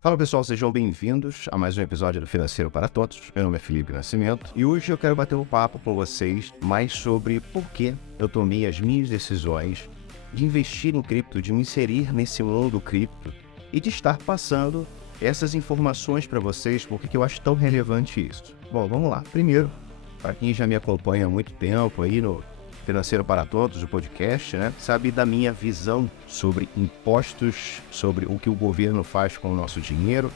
Fala pessoal, sejam bem-vindos a mais um episódio do Financeiro para Todos. Meu nome é Felipe Nascimento e hoje eu quero bater um papo com vocês mais sobre por que eu tomei as minhas decisões de investir em cripto, de me inserir nesse mundo cripto e de estar passando essas informações para vocês, por que eu acho tão relevante isso. Bom, vamos lá. Primeiro, para quem já me acompanha há muito tempo aí no Financeiro para Todos, o podcast, sabe da minha visão sobre impostos, sobre o que o governo faz com o nosso dinheiro.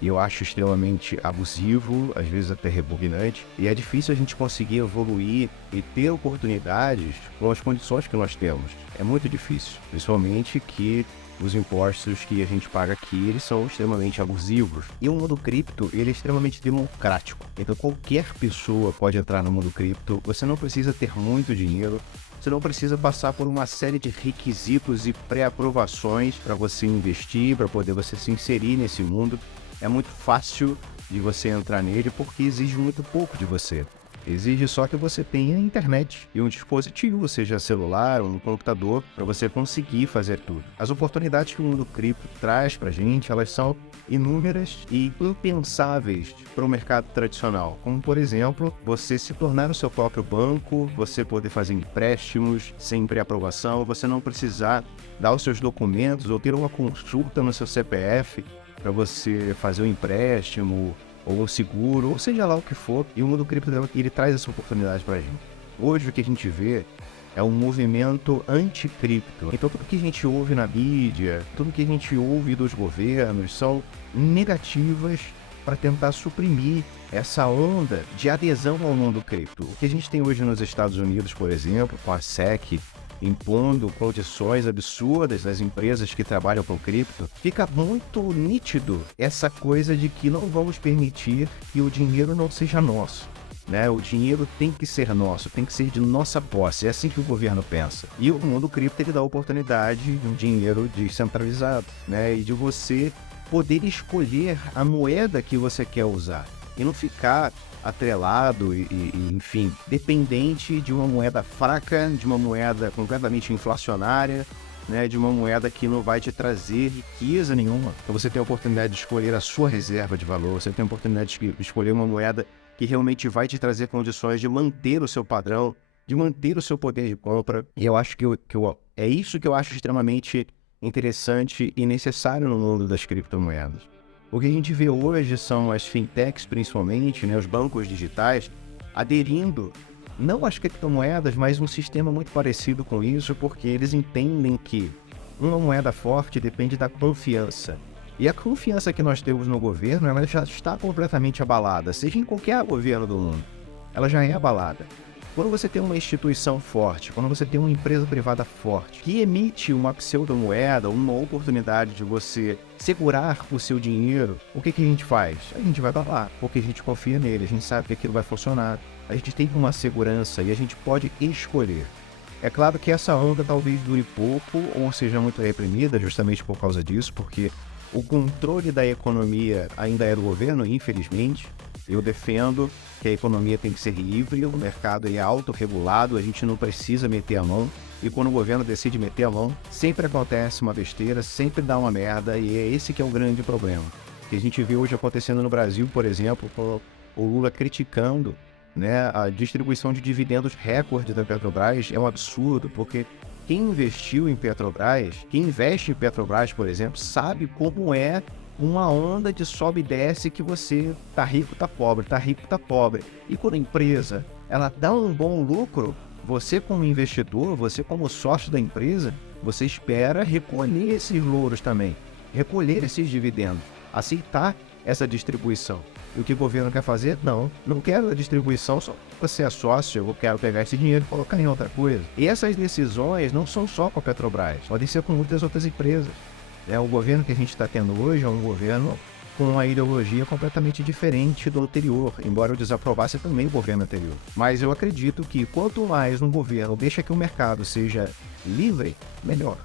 E eu acho extremamente abusivo, às vezes até repugnante. E é difícil a gente conseguir evoluir e ter oportunidades com as condições que nós temos. É muito difícil, principalmente que os impostos que a gente paga aqui, eles são extremamente abusivos. E o mundo cripto, ele é extremamente democrático. Então qualquer pessoa pode entrar no mundo cripto. Você não precisa ter muito dinheiro. Você não precisa passar por uma série de requisitos e pré-aprovações para você investir, para poder você se inserir nesse mundo. É muito fácil de você entrar nele porque exige muito pouco de você. Exige só que você tenha internet e um dispositivo, seja celular ou um computador, para você conseguir fazer tudo. As oportunidades que o mundo cripto traz para a gente, elas são inúmeras e impensáveis para o mercado tradicional. Como, por exemplo, você se tornar o seu próprio banco, você poder fazer empréstimos sem pré-aprovação, você não precisar dar os seus documentos ou ter uma consulta no seu CPF para você fazer um empréstimo ou um seguro, ou seja lá o que for, e o mundo cripto ele traz essa oportunidade pra gente. Hoje o que a gente vê é um movimento anti-cripto. Então tudo que a gente ouve na mídia, tudo que a gente ouve dos governos são negativas para tentar suprimir essa onda de adesão ao mundo cripto. O que a gente tem hoje nos Estados Unidos, por exemplo, com a SEC, impondo condições absurdas às empresas que trabalham com cripto, fica muito nítido essa coisa de que não vamos permitir que o dinheiro não seja nosso. O dinheiro tem que ser nosso, tem que ser de nossa posse, é assim que o governo pensa. E o mundo cripto ele dá a oportunidade de um dinheiro descentralizado, e de você poder escolher a moeda que você quer usar e não ficar atrelado enfim, dependente de uma moeda fraca, de uma moeda completamente inflacionária, de uma moeda que não vai te trazer riqueza nenhuma. Então você tem a oportunidade de escolher a sua reserva de valor, você tem a oportunidade de escolher uma moeda que realmente vai te trazer condições de manter o seu padrão, de manter o seu poder de compra. E eu acho que é isso que eu acho extremamente interessante e necessário no mundo das criptomoedas. O que a gente vê hoje são as fintechs, principalmente, os bancos digitais, aderindo não às criptomoedas, mas um sistema muito parecido com isso, porque eles entendem que uma moeda forte depende da confiança. E a confiança que nós temos no governo, ela já está completamente abalada, seja em qualquer governo do mundo. Ela já é abalada. Quando você tem uma instituição forte, quando você tem uma empresa privada forte, que emite uma pseudomoeda, uma oportunidade de você segurar o seu dinheiro, o que a gente faz? A gente vai para lá, porque a gente confia nele, a gente sabe que aquilo vai funcionar. A gente tem uma segurança e a gente pode escolher. É claro que essa onda talvez dure pouco ou seja muito reprimida justamente por causa disso, porque o controle da economia ainda é do governo, infelizmente. Eu defendo que a economia tem que ser livre, o mercado é autorregulado, a gente não precisa meter a mão. E quando o governo decide meter a mão, sempre acontece uma besteira, sempre dá uma merda, e é esse que é o grande problema. O que a gente vê hoje acontecendo no Brasil, por exemplo, com o Lula criticando a distribuição de dividendos recorde da Petrobras, é um absurdo, porque quem investiu em Petrobras, quem investe em Petrobras, por exemplo, sabe como é uma onda de sobe e desce que você tá rico, tá pobre, tá rico, tá pobre. E quando a empresa, ela dá um bom lucro, você como investidor, você como sócio da empresa, você espera recolher esses louros também, recolher esses dividendos, aceitar essa distribuição. E o que o governo quer fazer? Não quero a distribuição só porque você é sócio, eu quero pegar esse dinheiro e colocar em outra coisa. E essas decisões não são só com a Petrobras, podem ser com muitas outras empresas. O governo que a gente está tendo hoje é um governo com uma ideologia completamente diferente do anterior, embora eu desaprovasse também o governo anterior. Mas eu acredito que quanto mais um governo deixa que o mercado seja livre, melhor.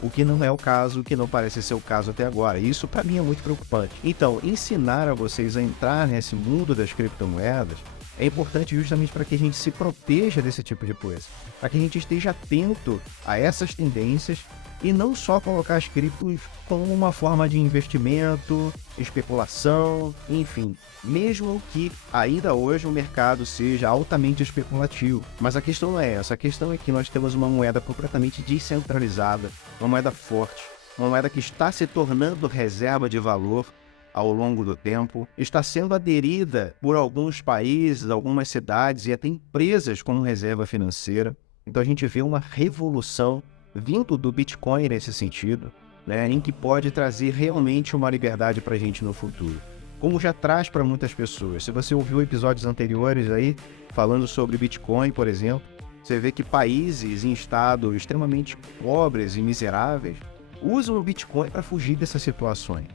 O que não é o caso, o que não parece ser o caso até agora. Isso para mim é muito preocupante. Então, ensinar a vocês a entrar nesse mundo das criptomoedas é importante justamente para que a gente se proteja desse tipo de coisa, para que a gente esteja atento a essas tendências e não só colocar as criptos como uma forma de investimento, especulação, enfim. Mesmo que ainda hoje o mercado seja altamente especulativo. Mas a questão não é essa, a questão é que nós temos uma moeda completamente descentralizada, uma moeda forte, uma moeda que está se tornando reserva de valor ao longo do tempo, está sendo aderida por alguns países, algumas cidades e até empresas como reserva financeira. Então a gente vê uma revolução vindo do Bitcoin nesse sentido, né, em que pode trazer realmente uma liberdade para a gente no futuro. Como já traz para muitas pessoas. Se você ouviu episódios anteriores aí, falando sobre Bitcoin, por exemplo, você vê que países em estado extremamente pobres e miseráveis usam o Bitcoin para fugir dessas situações.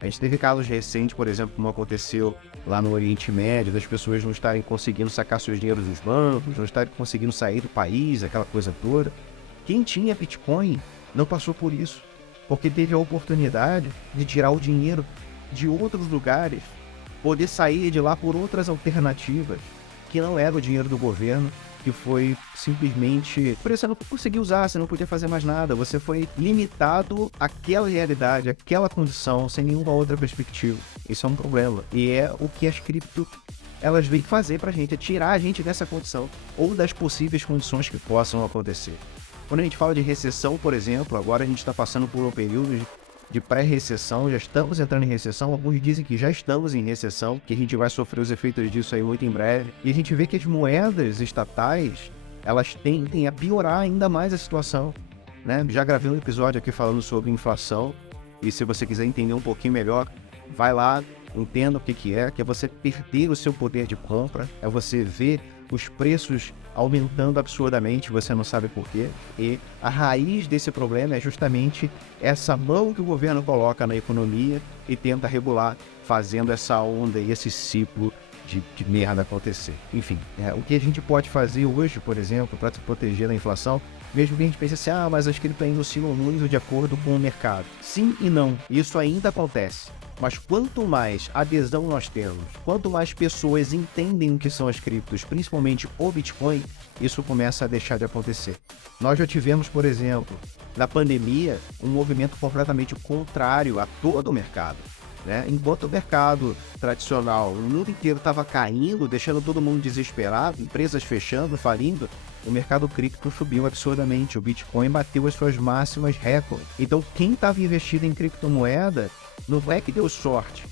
A gente teve casos recentes, por exemplo, como aconteceu lá no Oriente Médio, das pessoas não estarem conseguindo sacar seus dinheiros dos bancos, não estarem conseguindo sair do país, aquela coisa toda. Quem tinha Bitcoin não passou por isso, porque teve a oportunidade de tirar o dinheiro de outros lugares, poder sair de lá por outras alternativas, que não era o dinheiro do governo, que foi simplesmente... Por isso você não conseguiu usar, você não podia fazer mais nada, você foi limitado àquela realidade, àquela condição, sem nenhuma outra perspectiva. Isso é um problema. E é o que as cripto, elas vêm fazer pra gente, é tirar a gente dessa condição, ou das possíveis condições que possam acontecer. Quando a gente fala de recessão, por exemplo, agora a gente está passando por um período de pré-recessão, já estamos entrando em recessão, alguns dizem que já estamos em recessão, que a gente vai sofrer os efeitos disso aí muito em breve, e a gente vê que as moedas estatais, elas tendem a piorar ainda mais a situação, né? Já gravei um episódio aqui falando sobre inflação, e se você quiser entender um pouquinho melhor, vai lá, entenda o que é você perder o seu poder de compra, é você ver os preços aumentando absurdamente, você não sabe por quê, e a raiz desse problema é justamente essa mão que o governo coloca na economia e tenta regular, fazendo essa onda e esse ciclo de merda acontecer. Enfim, o que a gente pode fazer hoje, por exemplo, para se proteger da inflação, mesmo que a gente pense assim, mas as cripto ainda oscilam muito de acordo com o mercado. Sim e não, isso ainda acontece. Mas quanto mais adesão nós temos, quanto mais pessoas entendem o que são as criptos, principalmente o Bitcoin, isso começa a deixar de acontecer. Nós já tivemos, por exemplo, na pandemia, um movimento completamente contrário a todo o mercado, né? Enquanto o mercado tradicional, o mundo inteiro estava caindo, deixando todo mundo desesperado, empresas fechando, falindo, o mercado cripto subiu absurdamente, o Bitcoin bateu as suas máximas recordes. Então quem estava investido em criptomoeda não é que deu sorte,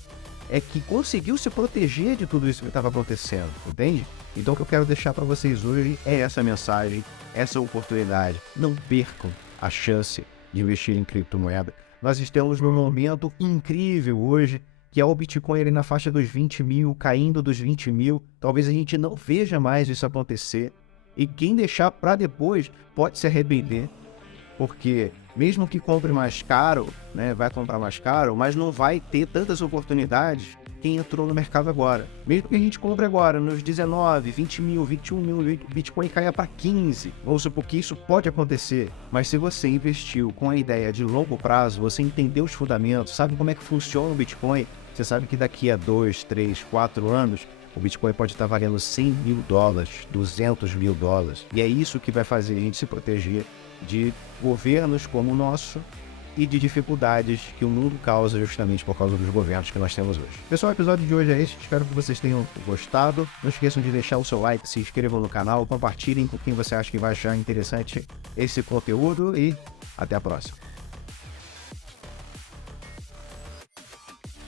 é que conseguiu se proteger de tudo isso que estava acontecendo, entende? Então o que eu quero deixar para vocês hoje é essa mensagem, essa oportunidade. Não percam a chance de investir em criptomoeda. Nós estamos num momento incrível hoje, que é o Bitcoin ali na faixa dos 20 mil, caindo dos 20 mil. Talvez a gente não veja mais isso acontecer. E quem deixar para depois pode se arrepender, porque mesmo que compre mais caro, né, vai comprar mais caro, mas não vai ter tantas oportunidades quem entrou no mercado agora. Mesmo que a gente compre agora nos 19, 20 mil, 21 mil, o Bitcoin caia para 15, vamos supor que isso pode acontecer, mas se você investiu com a ideia de longo prazo, você entendeu os fundamentos, sabe como é que funciona o Bitcoin, você sabe que daqui a 2, 3, 4 anos, o Bitcoin pode estar valendo $100 mil, $200 mil, e é isso que vai fazer a gente se proteger de governos como o nosso e de dificuldades que o mundo causa justamente por causa dos governos que nós temos hoje. Pessoal, o episódio de hoje é esse, espero que vocês tenham gostado. Não esqueçam de deixar o seu like, se inscrevam no canal, compartilhem com quem você acha que vai achar interessante esse conteúdo e até a próxima.